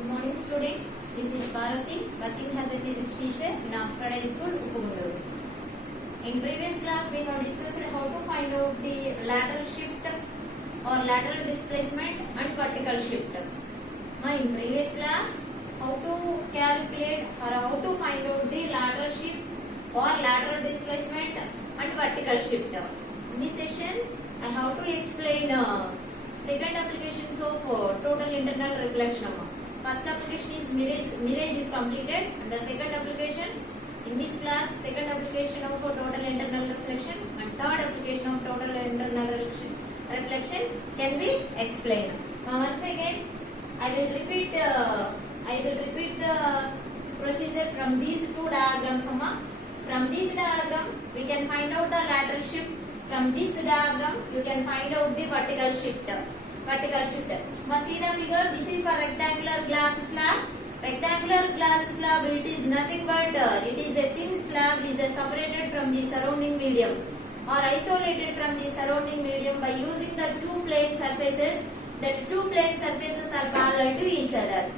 Good morning, students. This is Bharati, working as a physics teacher in Oxford High School, Uppundur. In previous class, we have discussed how to find out the lateral shift or lateral displacement and vertical shift. In previous class, how to calculate or how to find out the lateral shift or lateral displacement and vertical shift. In this session, I have to explain second applications of total internal reflection. First application is mirage is completed, and the second application in this class, second application of total internal reflection and third application of total internal reflection can be explained. Once again, I will repeat the procedure from these two diagrams. From this diagram, we can find out the lateral shift. From this diagram, you can find out the vertical shift. See the figure. This is for rectangular glass slab. Rectangular glass slab, it is nothing but it is a thin slab. It is separated from the surrounding medium or isolated from the surrounding medium by using the two plane surfaces. The two plane surfaces are parallel to each other.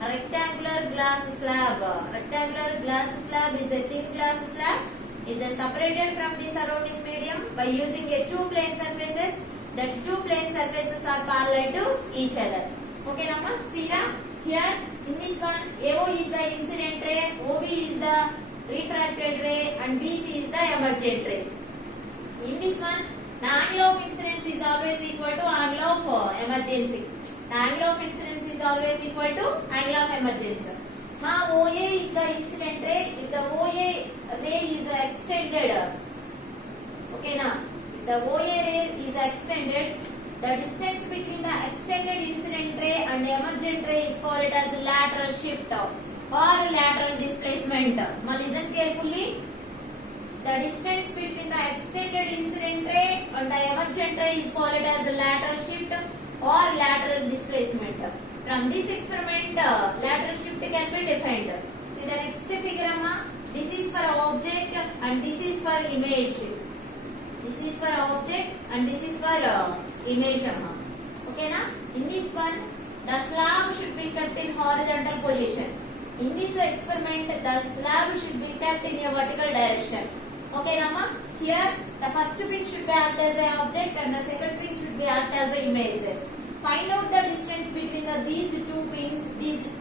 A rectangular glass slab. Rectangular glass slab is a thin glass slab. It is separated from the surrounding medium by using a two plane surfaces. The two plane surfaces are parallel to each other. Okay, now see here in this one, AO is the incident ray, OB is the refracted ray, and BC is the emergent ray. In this one, the angle of incidence is always equal to angle of emergency. The angle of incidence is always equal to angle of emergence. Now OA is the incident ray. If the OA ray is extended, okay, now the OA ray is extended, the distance between the extended incident ray and the emergent ray is called as lateral shift or lateral displacement. Now listen carefully. The distance between the extended incident ray and the emergent ray is called as lateral shift or lateral displacement. From this experiment, lateral shift can be defined. See the next figure, this is for object and this is for image. This is for object and this is for image. Okay, na? In this one, the slab should be kept in horizontal position. In this experiment, the slab should be kept in a vertical direction. Okay, Rama? Here, the first pin should be act as an object and the second pin should be act as an image. Find out the distance between these two pins.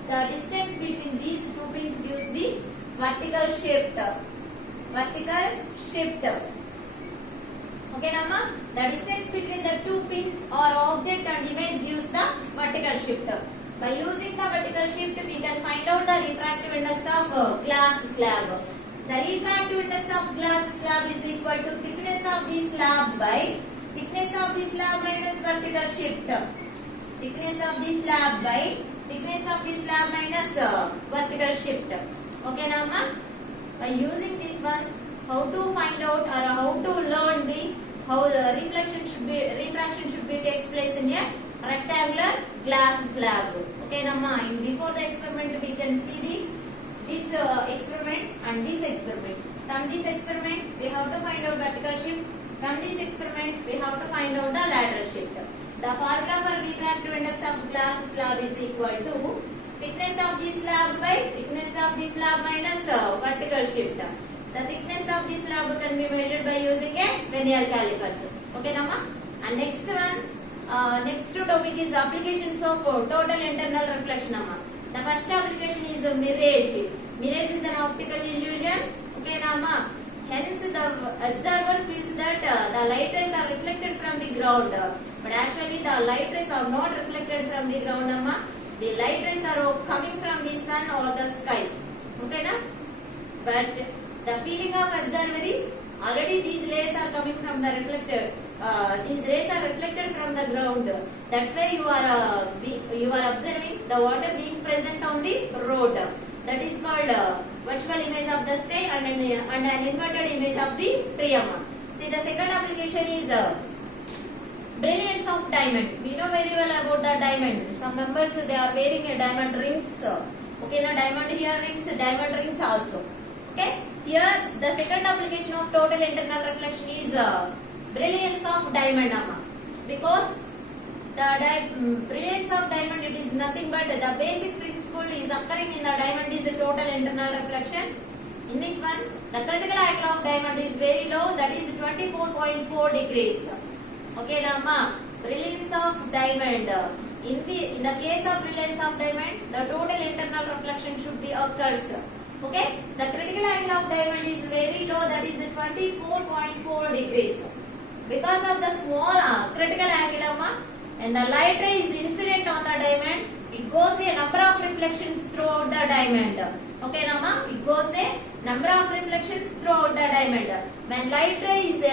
The distance between these two pins gives the vertical shift. Okay, Rama? The distance between the two pins or object and image gives the vertical shift. By using the vertical shift, we can find out the refractive index of glass slab. The refractive index of glass slab is equal to thickness of the slab by thickness of the slab minus vertical shift. Thickness of the slab by thickness of the slab minus vertical shift. Okay, now by using this one, how to find out or how to learn how the refraction should be takes place in a rectangular glass slab. Okay, now before the experiment we can see this experiment and this experiment. From this experiment, we have to find out vertical shift. From this experiment, we have to find out the lateral shift. The formula for refractive index of glass slab is equal to thickness of the slab by thickness of the slab minus vertical shift. The thickness of the slab can be measured by using a vernier calipers. Okay, Nama? And next one, next topic is applications of total internal reflection. Nama. The first application is mirage. Mirage is an optical illusion. Okay, Nama. Hence, the observer feels that the light rays are reflected from the ground. But actually, the light rays are not reflected from the ground, Nama. The light rays are coming from the sun or the sky. Okay, na? But the feeling of observer is already these rays are coming from the reflected. These rays are reflected from the ground. That's why you are observing the water being present on the road. That is called virtual image of the sky and an inverted image of the tree. See, the second application is brilliance of diamond. We know very well about the diamond. Some members they are wearing a diamond rings. Okay, now diamond earrings, diamond rings also. Okay, here the second application of total internal reflection is brilliance of diamond, because brilliance of diamond, it is nothing but the basic principle is occurring in the diamond is the total internal reflection. In this one, the critical angle of diamond is very low, that is 24.4 degrees. Okay, Rama. Brilliance of diamond. In the case of brilliance of diamond, the total internal reflection should be occurs. Okay, the critical angle of diamond is very low, that is 24.4 degrees. Because of the small critical angle, and the light ray is incident on the diamond, it goes a number of reflections throughout the diamond. Okay, Nama? It goes a number of reflections throughout the diamond. When light ray is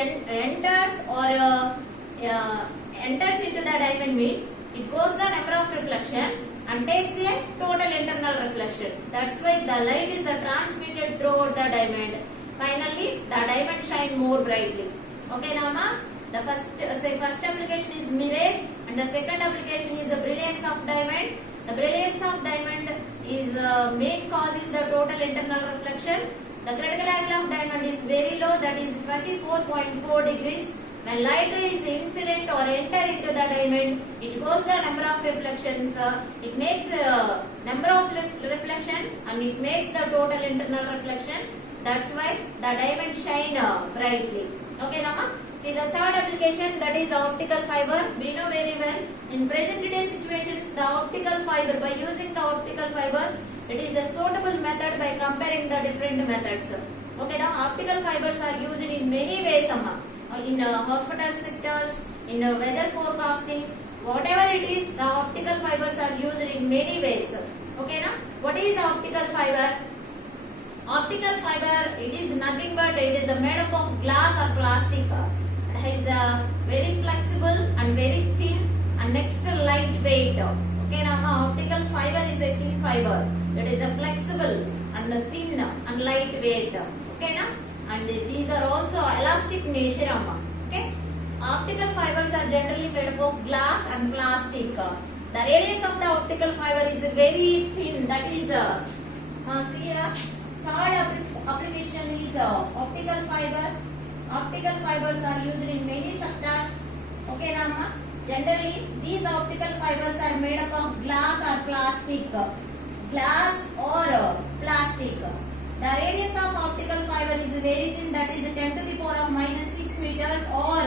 enters into the diamond means it goes the number of reflection and takes a total internal reflection. That's why the light is transmitted throughout the diamond. Finally, the diamond shine more brightly. Okay, Nama? The first application is mirage and the second application is the brilliance of diamond. The brilliance of diamond is main cause is the total internal reflection. The critical angle of diamond is very low, that is 24.4 degrees. When light ray is incident or enter into the diamond, it goes the number of reflections. It makes number of reflections and it makes the total internal reflection. That's why the diamond shine brightly. Okay, Nama? See the third application, that is the optical fiber. We know very well in present day situations the optical fiber, by using the optical fiber, it is a suitable method by comparing the different methods. Okay, now optical fibers are used in many ways, in hospital sectors, in weather forecasting, whatever it is, the optical fibers are used in many ways. Okay, now what is optical fiber? Optical fiber, it is nothing but it is made up of glass or plastic. It is very flexible and very thin and next to lightweight. Okay, now optical fiber is a thin fiber. It is a flexible and thin and lightweight. Okay, now and these are also elastic nature. Okay, optical fibers are generally made up of glass and plastic. The radius of the optical fiber is very thin. That is see here. Third application is optical fiber. Optical fibers are used in many sectors. Okay, Rama? Generally, these optical fibers are made up of glass or plastic. Glass or plastic. The radius of optical fiber is very thin, that is 10 to the power of minus 6 meters or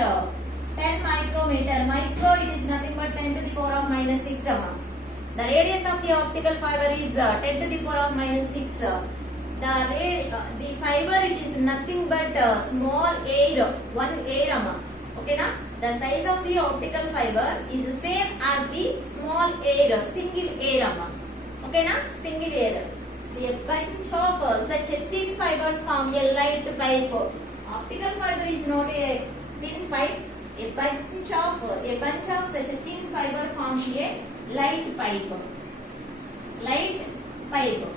10 micrometer. Micro, it is nothing but 10 to the power of minus 6. The radius of the optical fiber is 10 to the power of minus 6. The fiber, it is nothing but small air, one air. Okay, na? The size of the optical fiber is the same as the small air, single air. Okay, na? Single air. So a bunch of such a thin fibers form a light pipe. Optical fiber is not a thin pipe. A bunch of such a thin fiber forms a light pipe. Light pipe.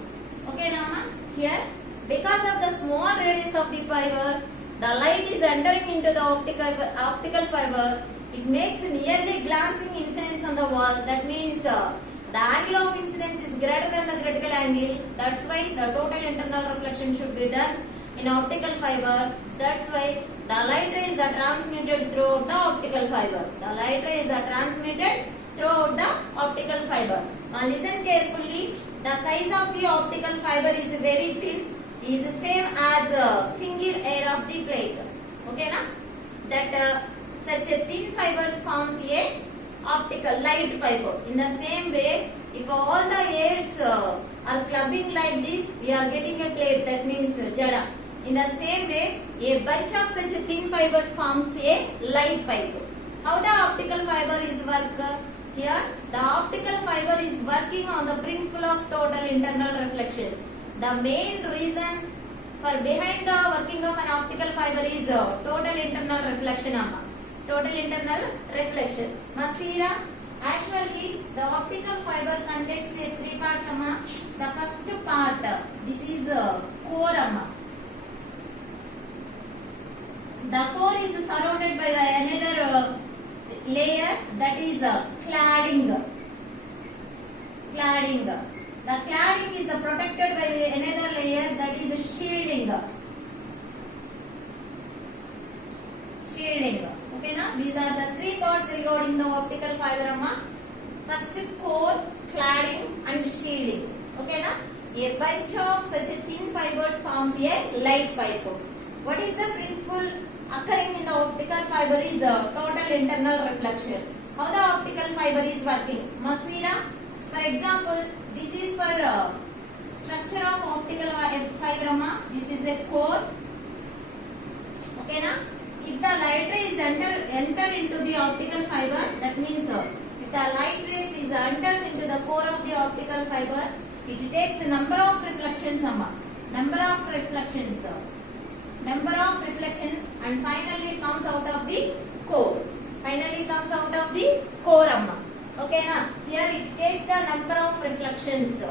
Okay, Rama? Here, because of the small radius of the fiber, the light is entering into the optical fiber. It makes nearly glancing incidence on the wall. That means the angle of incidence is greater than the critical angle. That's why the total internal reflection should be done in optical fiber. That's why the light rays are transmitted throughout the optical fiber. The light rays are transmitted throughout the optical fiber. Now listen carefully. The size of the optical fiber is very thin, is the same as a single air of the plate. Okay, na? That such a thin fibers forms a optical light fiber. In the same way, if all the airs are clubbing like this, we are getting a plate. That means jada. In the same way, a bunch of such a thin fibers forms a light pipe. How the optical fiber is work? Here, the optical fiber is working on the principle of total internal reflection. The main reason for behind the working of an optical fiber is total internal reflection. Total internal reflection. Masira, actually, the optical fiber contains a three parts. The first part, this is core. The core is surrounded by another layer, that is cladding. The cladding is protected by another layer, that is shielding. Okay na? These are the three parts regarding the optical fiber amma. First, core, cladding and shielding. Okay na? A bunch of such thin fibers forms a light pipe. What is the principle occurring in the optical fiber is total internal reflection. How the optical fiber is working? Masira, for example, this is for structure of optical fiber amma. This is a core. Okay na? If the light ray is enter into the optical fiber, that means if the light rays is enters into the core of the optical fiber, it takes a number of reflections amma. Number of reflections and finally comes out of the core. Finally comes out of the core amma. Okay na? Here it takes the number of reflections.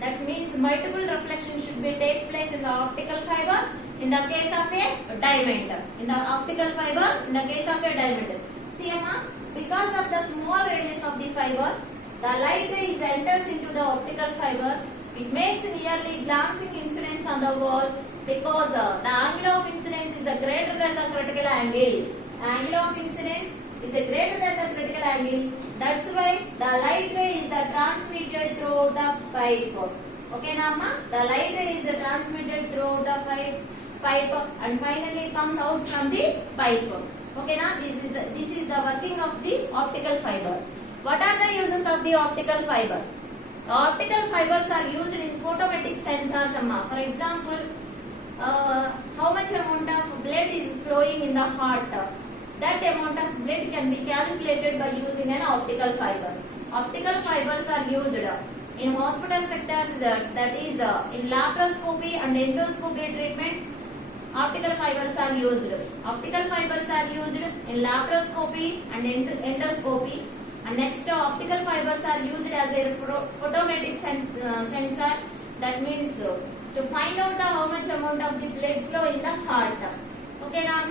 That means multiple reflections should be takes place in the optical fiber in the case of a diamond. In the optical fiber in the case of a diamond. See amma, because of the small radius of the fiber, the light ray enters into the optical fiber. It makes nearly glancing incidence on the wall because the angle of incidence is greater than the critical angle. Angle of incidence is greater than the critical angle. That's why the light ray is transmitted through the pipe. Okay, Nama? The light ray is transmitted through the pipe and finally comes out from the pipe. Okay, now this is the working of the optical fiber. What are the uses of the optical fiber? The optical fibers are used in photometric sensors. For example, how much amount of blood is flowing in the heart? That amount of blood can be calculated by using an optical fiber. Optical fibers are used in hospital sectors, that is in laparoscopy and endoscopy treatment. Optical fibers are used. Optical fibers are used in laparoscopy and endoscopy. And next, optical fibers are used as a photometric sensor. That means to find out how much amount of the blood flow in the heart. Okay, now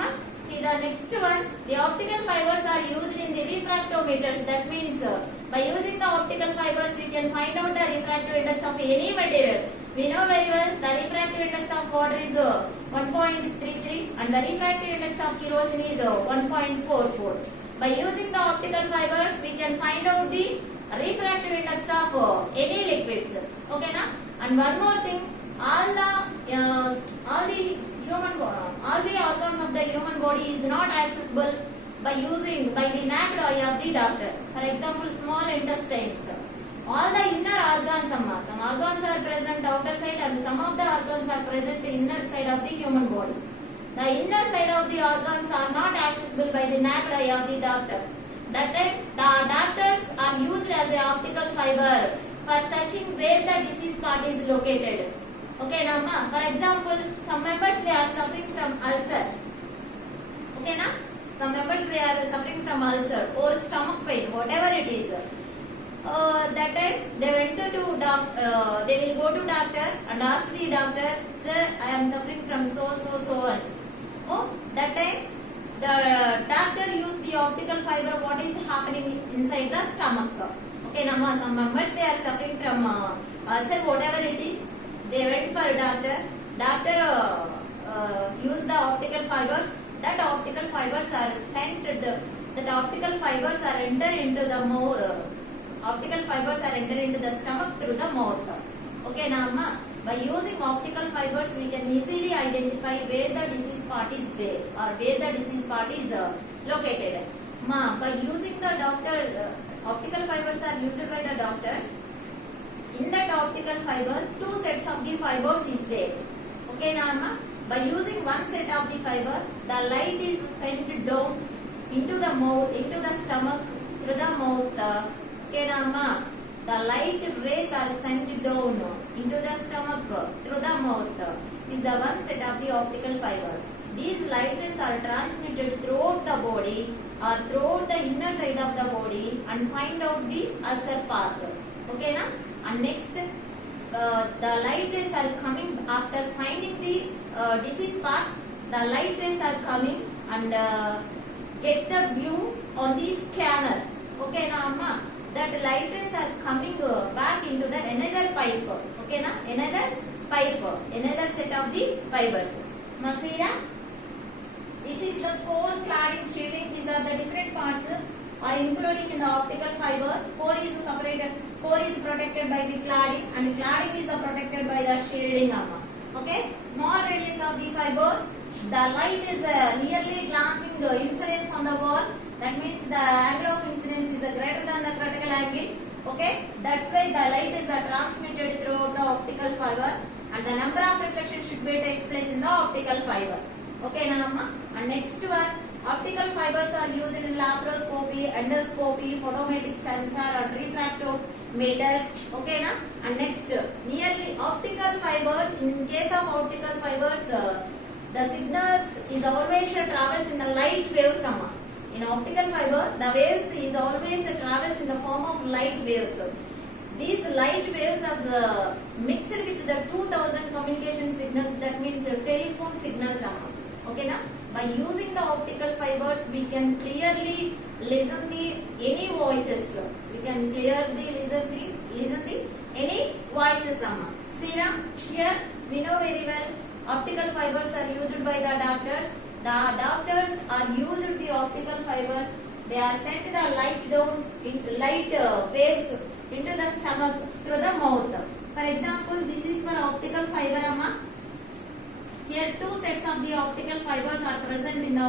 see the next one. The optical fibers are used in the refractometers. That means by using the optical fibers, we can find out the refractive index of any material. We know very well the refractive index of water is 1.33 and the refractive index of kerosene is 1.44. By using the optical fibers, we can find out the refractive index of any liquids. Okay, na? And one more thing, all the organs of the human body is not accessible by the naked eye of the doctor. For example, small intestines. All the inner organs, some organs are present outer side and some of the organs are present in inner side of the human body. The inner side of the organs are not accessible by the naked eye of the doctor. That time, the doctors are used as an optical fiber for searching where the disease part is located. Okay, now, for example, some members they are suffering from ulcer. Okay, na? Some members they are suffering from ulcer or stomach pain, whatever it is. That time they went to they will go to doctor and ask the doctor, sir, I am suffering from so on. Oh, that time the doctor used the optical fiber. What is happening inside the stomach? Okay, now some members they are suffering from ulcer, whatever it is. They went for a doctor. Doctor used the optical fibers. That optical fibers are sent. That optical fibers are enter into the mouth. Optical fibers are enter into the stomach through the mouth. Okay, now by using optical fibers, we can easily identify where the disease part is there or where the disease part is located. By using the optical fibers are used by the doctors. In that optical fiber, two sets of the fibers is there. Okay, now by using one set of the fiber, the light is sent down into the mouth, into the stomach through the mouth. Okay, now the light rays are sent down into the stomach through the mouth. Is the one set of the optical fiber. These light rays are transmitted throughout the body or throughout the inner side of the body and find out the ulcer part. Okay, na? And next, the light rays are coming after finding the disease part. The light rays are coming and get the view on the scanner. Okay, now, that light rays are coming back into the another pipe. Okay, na? Another pipe, another set of the fibers. Masira? This is the core, cladding, shielding. These are the different parts are including in the optical fiber. Core is separated. Core is protected by the cladding, and cladding is protected by the shielding. Okay. Small radius of the fiber. The light is nearly glancing the incidence on the wall. That means the angle of incidence is greater than the critical angle. Okay. That's why the light is transmitted throughout the optical fiber, and the number of reflections should be takes place in the optical fiber. Okay, Namma. And next one, optical fibers are used in laparoscopy, endoscopy, photometric sensor, or refractometers. Okay, na? And next, nearly optical fibers. In case of optical fibers, the signals is always travels in the light waves. In optical fiber, the waves is always travels in the form of light waves. These light waves are mixed with the 2000 communication signals. That means telephone signals. Okay, na? By using the optical fibers, we can clearly listen the any voices. We can clearly listen the any voices. See, here we know very well optical fibers are used by the doctors. The doctors are used the optical fibers. They are sent the light waves into the stomach through the mouth. For example, this is for optical fiber. Here two sets of the optical fibers are present in the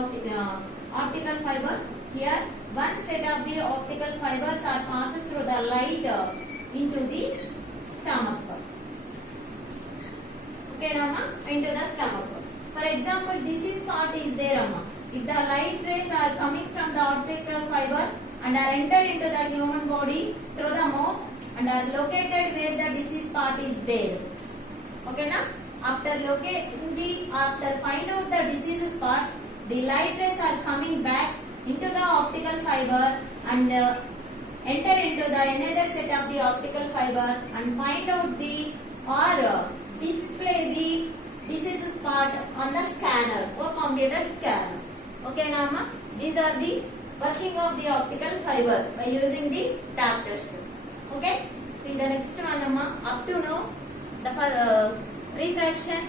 optical fiber. Here one set of the optical fibers are passes through the light into the stomach. Okay, Nama? Into the stomach. For example, this is part is there, Amma. If the light rays are coming from the optical fiber and are enter into the human body through the mouth and are located where the disease part is there. Okay, na? After find out the diseases part, the light rays are coming back into the optical fiber and enter into the another set of the optical fiber and find out the or display the diseases part on the scanner or computer scanner. Okay, Nama? These are the working of the optical fiber by using the doctors. Okay? See the next one, Nama. Up to now, the refraction.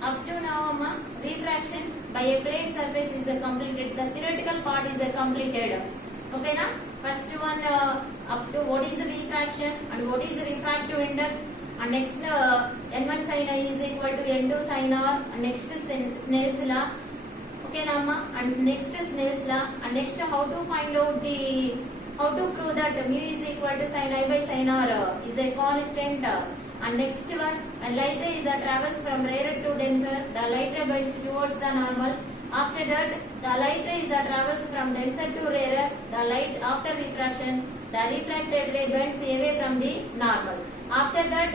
Up to now, Amma, refraction by a plane surface is completed. The theoretical part is completed. Okay, na? First one, up to what is the refraction and what is the refractive index. And next, N1 sin I is equal to N2 sin R. And next, Snell's law. Okay, na, Amma? And next, Snell's law. And next, how to find out how to prove that mu is equal to sin I by sin R is a constant. And next one, and light ray is travels from rarer to denser. The light ray bends towards the normal. After that, the light ray is travels from denser to rarer. The light after refraction, the refracted ray bends away from the normal. After that,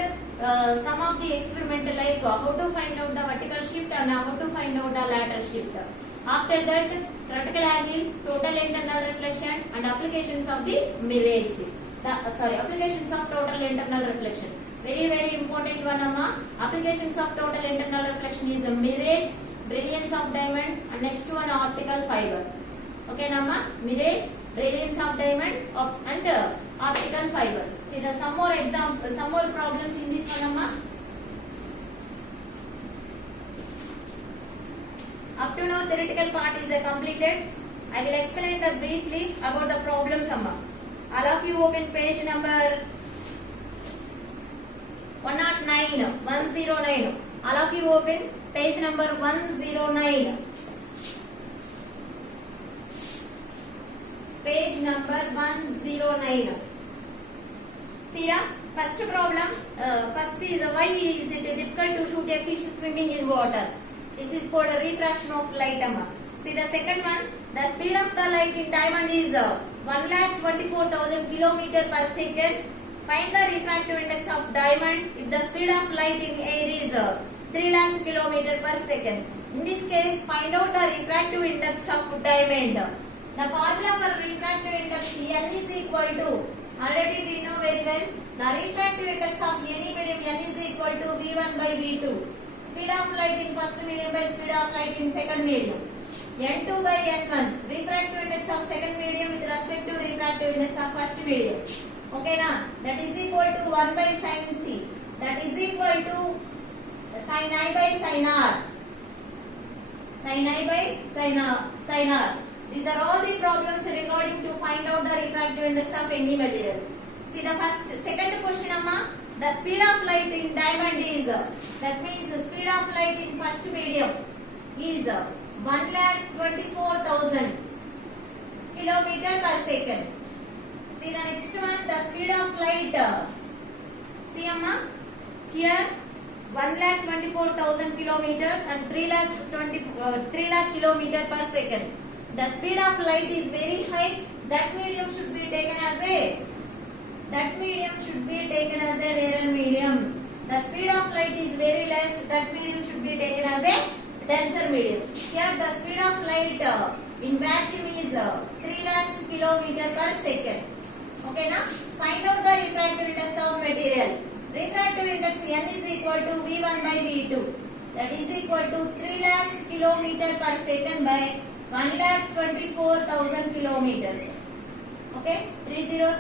some of the experiment like how to find out the vertical shift and how to find out the lateral shift. After that, critical angle, total internal reflection, and applications of the mirage. Applications of total internal reflection. Very, very important one, Amma. Applications of total internal reflection is a mirage, brilliance of diamond, and next one optical fiber. Okay, Amma? Mirage, brilliance of diamond, and optical fiber. See the some more problems in this one, Amma. Up to now, theoretical part is completed. I will explain briefly about the problems, Amma. All of you open page number 109. All of you open page number 109. Page number 109. See, first problem. First is why is it difficult to shoot a fish swimming in water? This is called a refraction of light. See the second one. The speed of the light in diamond is 1,24,000 km per second. Find the refractive index of diamond if the speed of light in air is 3 lakhs km per second. In this case, find out the refractive index of diamond. The formula for refractive index N is equal to, already we know very well, the refractive index of any medium N is equal to V1 by V2. Speed of light in first medium by speed of light in second medium. N2 by N1. Refractive index of second medium with respect to refractive index of first medium. Okay, na? That is equal to 1 by sin C. That is equal to sin I by sin R. sin I by sin R. These are all the problems regarding to find out the refractive index of any material. See the second question, amma. The speed of light in diamond is, that means the speed of light in first medium is 1,24,000 kilometer per second. See the next one, the speed of light. See amma, here 1,24,000 kilometers and 3 lakh kilometer per second. The speed of light is very high. That medium should be taken as a rarer medium. The speed of light is very less. That medium should be taken as a denser medium. Here the speed of light in vacuum is 3 lakhs kilometer per second. Okay na? Find out the refractive index of material. Refractive index n is equal to V1 by V2. That is equal to 3 lakhs kilometer per second by 1,24,000 kilometers. Okay, 3 zeros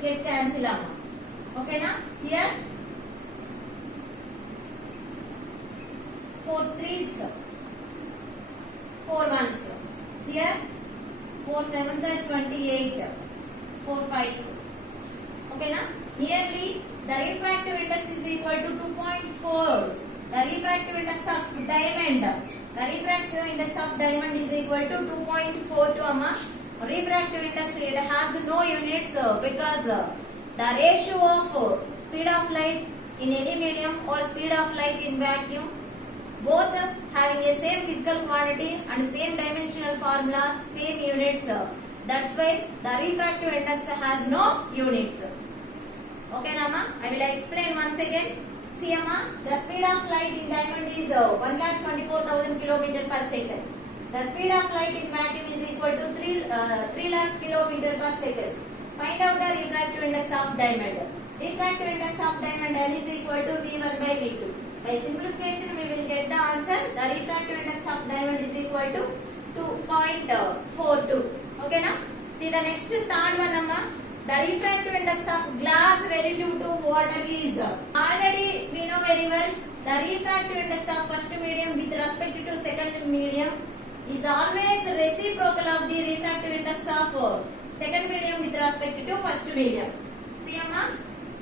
get cancel amma. Okay na? Here 4 3s, 4 1s. Here 4 7s are 28, 4 5s. Okay na? Nearly the refractive index is equal to 2.4. The refractive index of diamond. The refractive index of diamond is equal to 2.42 amma. Refractive index, it has no units because the ratio of speed of light in any medium or speed of light in vacuum, both having a same physical quantity and same dimensional formula, same units. That's why the refractive index has no units. Okay Nama, I will explain once again. See amma, the speed of light in diamond is 1,24,000 kilometer per second. The speed of light in vacuum is equal to 3 lakhs kilometer per second. Find out the refractive index of diamond. Refractive index of diamond N is equal to V1 by V2. By simplification we will get the answer. The refractive index of diamond is equal to 2.42. Okay na? See the next third one amma. The refractive index of glass relative to water is, already we know very well, the refractive index of first medium with respect to second medium is always reciprocal of the refractive index of second medium with respect to first medium. See amma,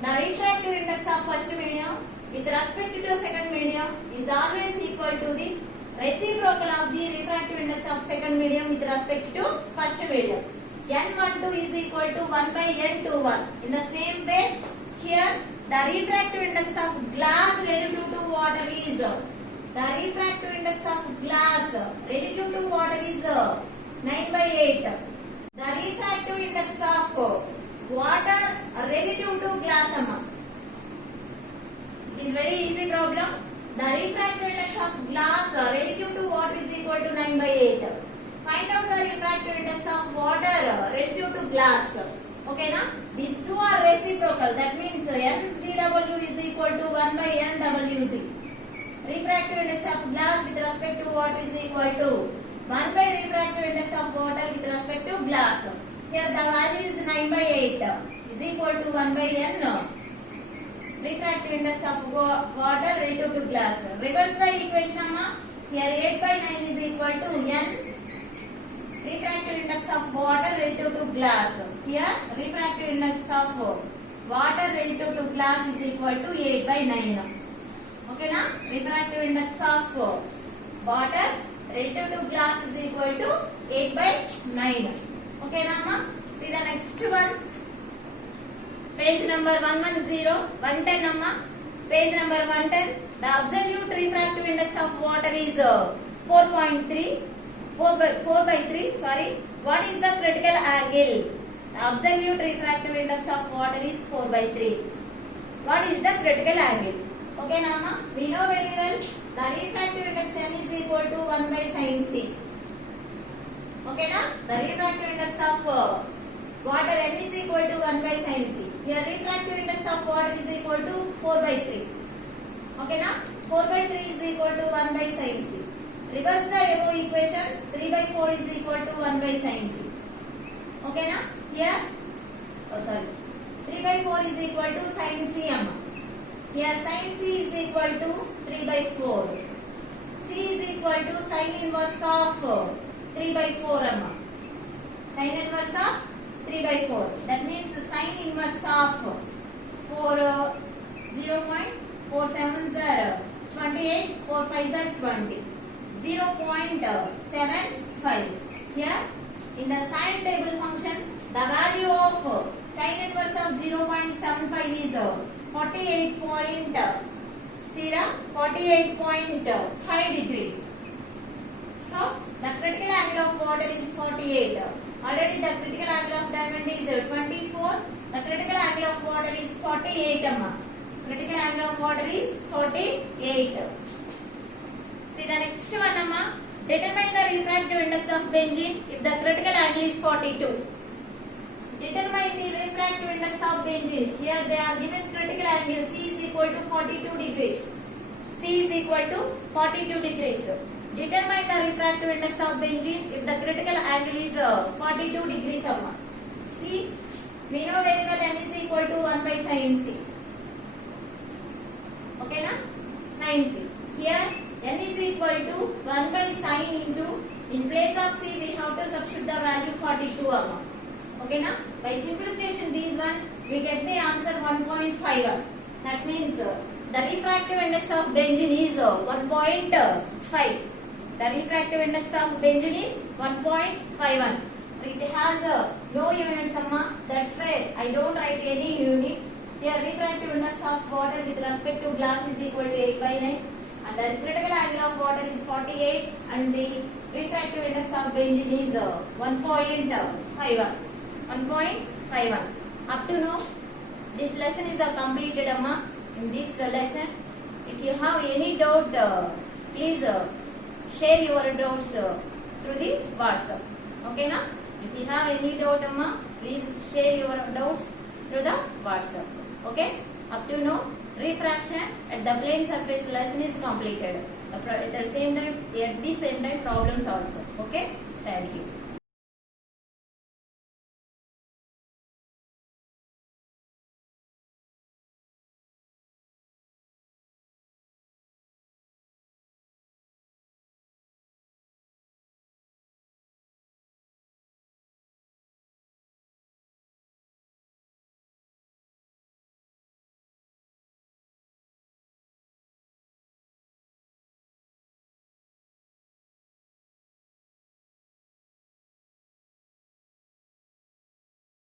the refractive index of first medium with respect to second medium is always equal to the reciprocal of the refractive index of second medium with respect to first medium. N12 is equal to 1 by N21. In the same way, here the refractive index of glass relative to water is, the refractive index of glass relative to water is 9 by 8. The refractive index of water relative to glass amma. It is very easy problem. The refractive index of glass relative to water is equal to 9 by 8. Find out the refractive index of water relative to glass. Okay na? These two are reciprocal. That means NGW is equal to 1 by NWZ. Refractive index of glass with respect to water is equal to 1 by refractive index of water with respect to glass. Here the value is 9 by 8 is equal to 1 by N. Refractive index of water relative to glass. Reverse the equation amma. Here 8 by 9 is equal to N. Refractive index of water relative to glass. Here refractive index of water relative to glass is equal to 8 by 9. Okay na? Refractive index of water relative to glass is equal to 8 by 9. Okay na ma? See the next one. Page number 110, 110 amma. Page number 110. The absolute refractive index of water is 4.3. 4 by 3, sorry. What is the critical angle? The absolute refractive index of water is 4 by 3. What is the critical angle? Okay, Nama, we know very well the refractive index N is equal to 1 by sin C. Okay, na? The refractive index of water N is equal to 1 by sin C. Here refractive index of water is equal to 4 by 3. Okay, na? 4 by 3 is equal to 1 by sin C. Reverse the above equation. 3 by 4 is equal to 1 by sin C. Okay na? Here, 3 by 4 is equal to sin C amma. Here sin C is equal to 3 by 4. C is equal to sin inverse of 3 by 4 amma. Sin inverse of 3 by 4. That means sin inverse of 0.470 28 4 5 are 20 0.75. Here in the sin table function the value of sin inverse of 0.75 is 48.5 degrees. So the critical angle of water is 48. Already the critical angle of diamond is 24. The critical angle of water is 48 amma. Critical angle of water is 48. See the next one amma. Determine the refractive index of benzene if the critical angle is 42. Determine the refractive index of benzene. Here they are given critical angle C is equal to 42 degrees. C is equal to 42 degrees. Determine the refractive index of benzene if the critical angle is 42 degrees amma. See, we know very well n is equal to 1 by sin C. Okay na? Sin C. Here n is equal to 1 by sin into, in place of C we have to substitute the value 42 amma. Okay na? By simplification these one we get the answer 1.5. That means the refractive index of benzene is 1.5. The refractive index of benzene is 1.51. It has no units amma. That's why I don't write any units. Here refractive index of water with respect to glass is equal to 8 by 9. And the critical angle of water is 48 and the refractive index of benzene is 1.51. 1.51. Up to now, this lesson is completed amma. In this lesson, if you have any doubt, please share your doubts through the WhatsApp. Okay na? If you have any doubt amma, please share your doubts through the WhatsApp. Okay? Up to now, refraction at the plane surface lesson is completed. At the same time, problems also. Okay? Thank you.